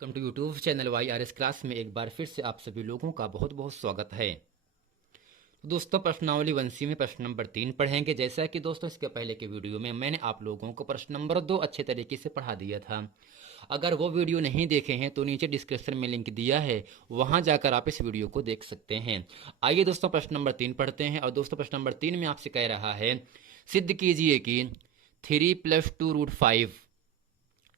Welcome to YouTube channel YRS class में एक बार फिर से आप सभी लोगों का बहुत बहुत स्वागत है। तो दोस्तों, प्रश्नावली वंशी में प्रश्न नंबर 3 पढ़ेंगे। जैसा कि दोस्तों इसके पहले के वीडियो में मैंने आप लोगों को प्रश्न नंबर 2 अच्छे तरीके से पढ़ा दिया था। अगर वो वीडियो नहीं देखे हैं तो नीचे डिस्क्रिप्शन में लिंक दिया है, वहां जाकर आप इस वीडियो को देख सकते हैं। आइए दोस्तों प्रश्न नंबर 3 पढ़ते हैं। और दोस्तों प्रश्न नंबर 3 में आपसे कह रहा है, सिद्ध कीजिए कि 3 + 2√5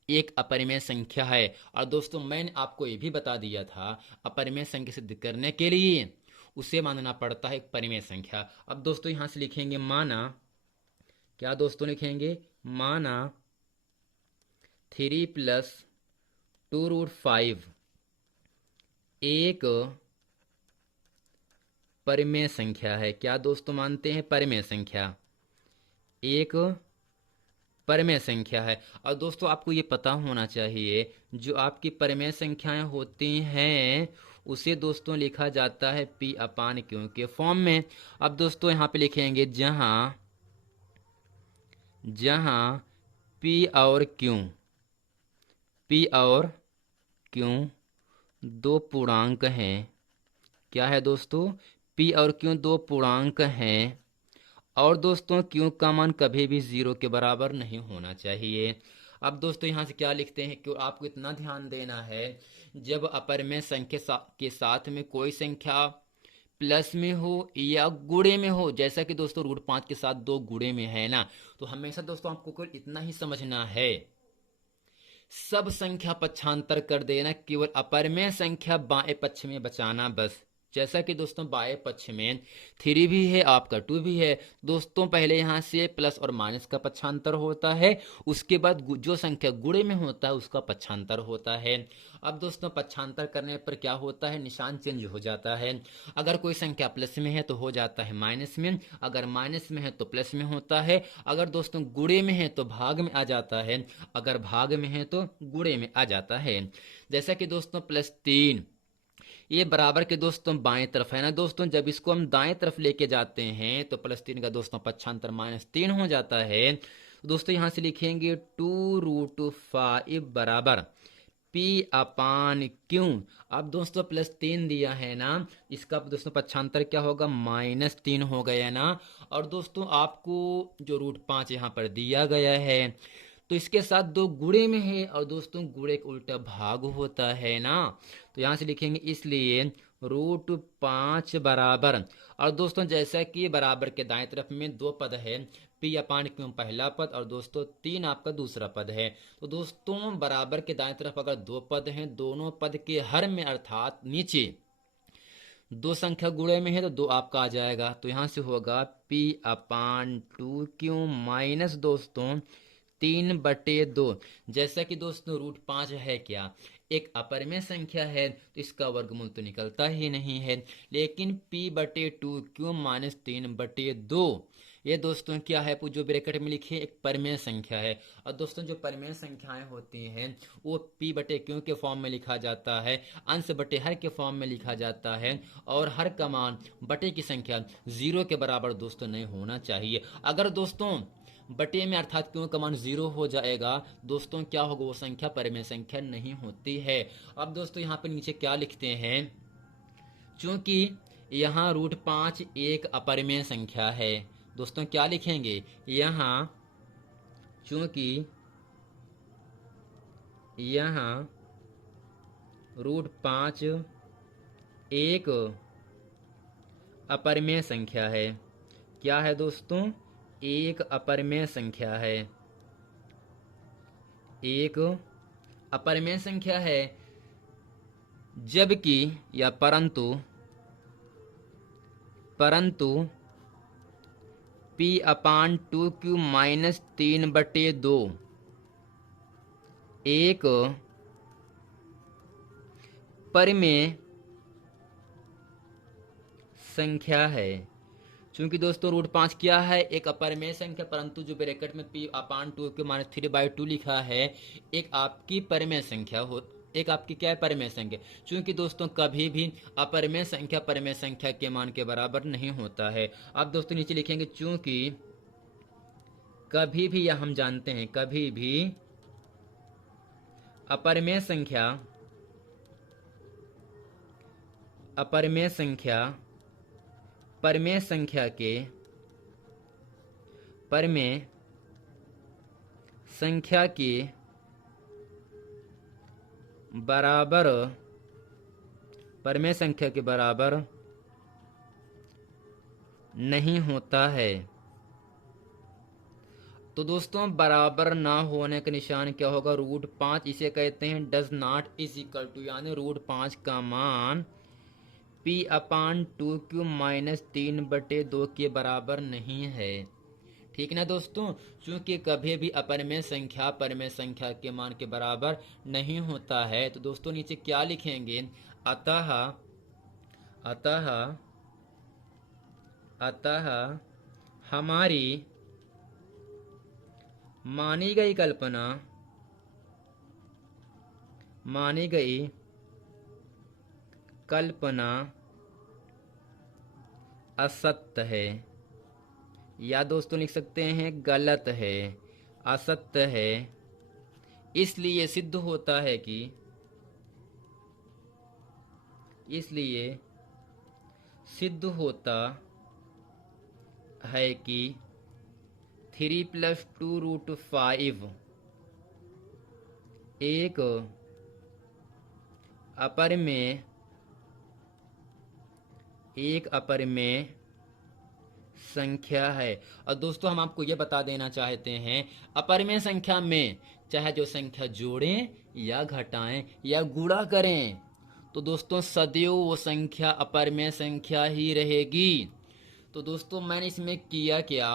एक अपरिमेय संख्या है। और दोस्तों मैंने आपको ये भी बता दिया था, अपरिमेय संख्या सिद्ध करने के लिए उसे मानना पड़ता है एक परिमेय संख्या। अब दोस्तों यहां से लिखेंगे माना, क्या दोस्तों लिखेंगे, माना 3 + 2√5 एक परिमेय संख्या है। क्या दोस्तों मानते हैं, परिमेय संख्या, एक परिमेय संख्या है। और दोस्तों आपको ये पता होना चाहिए, जो आपकी परिमेय संख्याएं होती हैं उसे दोस्तों लिखा जाता है P/Q के फॉर्म में। अब दोस्तों यहाँ पे लिखेंगे जहां जहां P और Q दो पूर्णांक हैं। क्या है दोस्तों, P और Q दो पूर्णांक हैं। और दोस्तों Q का मान कभी भी 0 के बराबर नहीं होना चाहिए। अब दोस्तों यहाँ से क्या लिखते हैं, क्यों आपको इतना ध्यान देना है, जब अपरिमेय संख्या के साथ में कोई संख्या प्लस में हो या गुणे में हो, जैसा कि दोस्तों √5 के साथ 2 गुणे में है ना, तो हमेशा दोस्तों आपको केवल इतना ही समझना है, सब संख्या पक्षांतर कर देना, केवल अपरिमेय संख्या बाएं पक्ष में बचाना बस। जैसा कि दोस्तों बाएं पक्ष में 3 भी है, आपका 2 भी है। दोस्तों पहले यहाँ से प्लस और माइनस का पक्षांतर होता है, उसके बाद जो संख्या गुणे में होता है उसका पक्षांतर होता है। अब दोस्तों पक्षांतर करने पर क्या होता है, निशान चेंज हो जाता है। अगर कोई संख्या प्लस में है तो हो जाता है माइनस में, अगर माइनस में है तो प्लस में होता है, अगर दोस्तों गुणे में है तो भाग में आ जाता है, अगर भाग में है तो गुणे में आ जाता है। जैसा कि दोस्तों +3 ये बराबर के दोस्तों बाएं तरफ है ना दोस्तों, जब इसको हम दाएं तरफ लेके जाते हैं तो +3 का दोस्तों पक्षांतर -3 हो जाता है। तो दोस्तों यहां से लिखेंगे 2√5 बराबर P/Q। अब दोस्तों +3 दिया है ना, इसका दोस्तों पक्षांतर क्या होगा, -3 हो गया ना। और दोस्तों आपको जो √5 यहाँ पर दिया गया है तो इसके साथ 2 गुणे में है, और दोस्तों गुणे का उल्टा भाग होता है ना, तो यहां से लिखेंगे इसलिए √5 बराबर। और दोस्तों जैसा कि बराबर के दाएं तरफ में 2 पद है, P/Q पहला पद और दोस्तों 3 आपका दूसरा पद है। तो दोस्तों बराबर के दाएं तरफ अगर 2 पद हैं, दोनों पद के हर में अर्थात नीचे 2 संख्या गुणे में है तो 2 आपका आ जाएगा। तो यहां से होगा P/2Q माइनस दोस्तों 3/2। जैसा कि दोस्तों √5 है क्या, एक अपरिमेय संख्या है तो इसका वर्गमूल तो निकलता ही नहीं है, लेकिन P/2Q माइनस 3/2 ये दोस्तों क्या है, जो ब्रैकेट में लिखी है एक परिमेय संख्या है। और दोस्तों जो परिमेय संख्याएं होती हैं वो P/Q के फॉर्म में लिखा जाता है, अंश बटे हर के फॉर्म में लिखा जाता है, और हर का मान बटे की संख्या 0 के बराबर दोस्तों नहीं होना चाहिए। अगर दोस्तों बटे में अर्थात क्यों का मान 0 हो जाएगा दोस्तों, क्या होगा, वो संख्या परिमेय संख्या नहीं होती है। अब दोस्तों यहाँ पे नीचे क्या लिखते हैं, चूंकि यहाँ √5 एक अपरिमेय संख्या है, दोस्तों क्या लिखेंगे, यहाँ चूंकि यहाँ √5 एक अपरिमेय संख्या है। क्या है दोस्तों, एक अपरिमेय संख्या है, एक अपरिमेय संख्या है, जबकि या परंतु P/2Q माइनस 3/2 एक परिमेय संख्या है। चूंकि दोस्तों √5 क्या है, एक अपरिमेय संख्या, परंतु जो ब्रैकेट में P/2Q माइनस 3/2 लिखा है एक आपकी परिमेय संख्या हो, एक आपकी क्या है, परिमेय संख्या। चूंकि दोस्तों कभी भी अपरिमेय संख्या परिमेय संख्या के मान के बराबर नहीं होता है। अब दोस्तों नीचे लिखेंगे चूंकि कभी भी, या हम जानते हैं कभी भी अपरिमेय संख्या अपरिमेय संख्या परिमेय संख्या के परिमेय संख्या के बराबर परिमेय संख्या के बराबर नहीं होता है। तो दोस्तों बराबर ना होने का निशान क्या होगा? √5 इसे कहते हैं does not is equal to, यानी √5 का मान P/2³ -3/2 के बराबर नहीं है। ठीक ना दोस्तों, क्योंकि कभी भी अपरिमेय संख्या परिमेय संख्या के मान के बराबर नहीं होता है। तो दोस्तों नीचे क्या लिखेंगे? अतः हमारी मानी गई कल्पना असत्य है, या दोस्तों लिख सकते हैं गलत है, असत्य है। इसलिए सिद्ध होता है कि 3 + 2√5 एक अपरिमेय संख्या है। और दोस्तों हम आपको यह बता देना चाहते हैं, अपरिमेय संख्या में चाहे जो संख्या जोड़ें या घटाएं या गुणा करें, तो दोस्तों सदैव वो संख्या अपरिमेय संख्या ही रहेगी। तो दोस्तों मैंने इसमें किया क्या,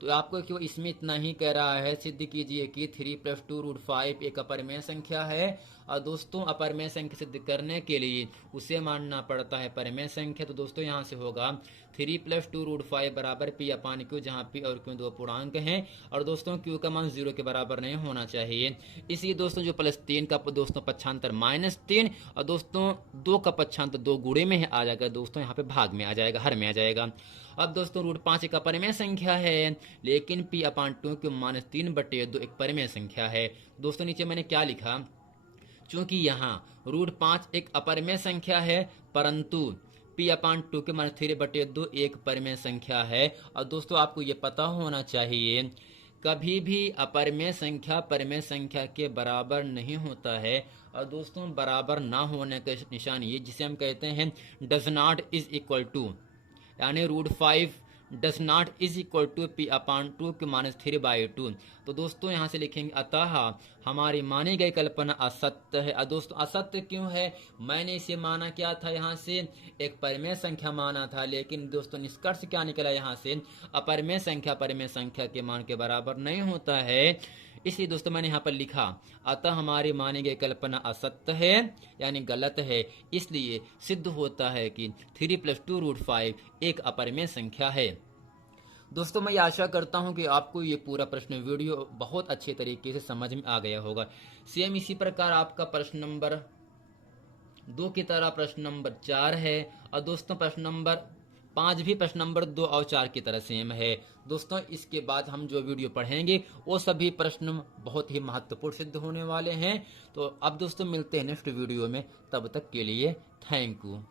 तो आपको क्यों इसमें इतना ही कह रहा है, सिद्ध कीजिए कि 3 + 2√5 एक अपरिमेय संख्या है। और दोस्तों अपरिमेय संख्या सिद्ध करने के लिए उसे मानना पड़ता है परिमेय संख्या। तो दोस्तों यहाँ से होगा 3 + 2√5 बराबर P/Q, जहाँ P और Q दो पूर्णांक हैं। और दोस्तों Q का मान 0 के बराबर नहीं होना चाहिए। इसी दोस्तों जो +3 का दोस्तों पक्षांतर -3, और दोस्तों 2 का पक्षांतर 2 गुणे में आ जाएगा दोस्तों, यहाँ पे भाग में आ जाएगा, हर में आ जाएगा। अब दोस्तों √5 एक अपरिमेय संख्या है, लेकिन P/2 -3/2 एक परिमेय संख्या है। दोस्तों नीचे मैंने क्या लिखा, चूंकि यहाँ √5 एक अपरिमेय संख्या है, परंतु P/2 -3/2 एक परिमेय संख्या है। और दोस्तों आपको ये पता होना चाहिए, कभी भी अपरिमेय संख्या परिमेय संख्या के बराबर नहीं होता है। और दोस्तों बराबर ना होने का निशान ये जिसे हम कहते हैं does not is equal to, यानी √5 does not is equal to P/2 -3/2। तो दोस्तों यहाँ से लिखेंगे अतः हमारी मानी गई कल्पना असत्य है। दोस्तों असत्य क्यों है? मैंने इसे माना क्या था, यहाँ से एक परिमेय संख्या माना था, लेकिन दोस्तों निष्कर्ष क्या निकला यहाँ से, अपरिमेय संख्या परिमेय संख्या के मान के बराबर नहीं होता है। इसलिए दोस्तों मैंने यहाँ पर लिखा अतः हमारी मानी गई कल्पना असत्य है, यानी गलत है। इसलिए सिद्ध होता है कि 3 + 2√5 एक अपरिमेय संख्या है। दोस्तों मैं आशा करता हूं कि आपको ये पूरा प्रश्न वीडियो बहुत अच्छे तरीके से समझ में आ गया होगा। सेम इसी प्रकार आपका प्रश्न नंबर 2 की तरह प्रश्न नंबर 4 है, और दोस्तों प्रश्न नंबर 5 भी प्रश्न नंबर 2 और 4 की तरह सेम है। दोस्तों इसके बाद हम जो वीडियो पढ़ेंगे वो सभी प्रश्न बहुत ही महत्वपूर्ण सिद्ध होने वाले हैं। तो अब दोस्तों मिलते हैं नेक्स्ट वीडियो में, तब तक के लिए थैंक यू।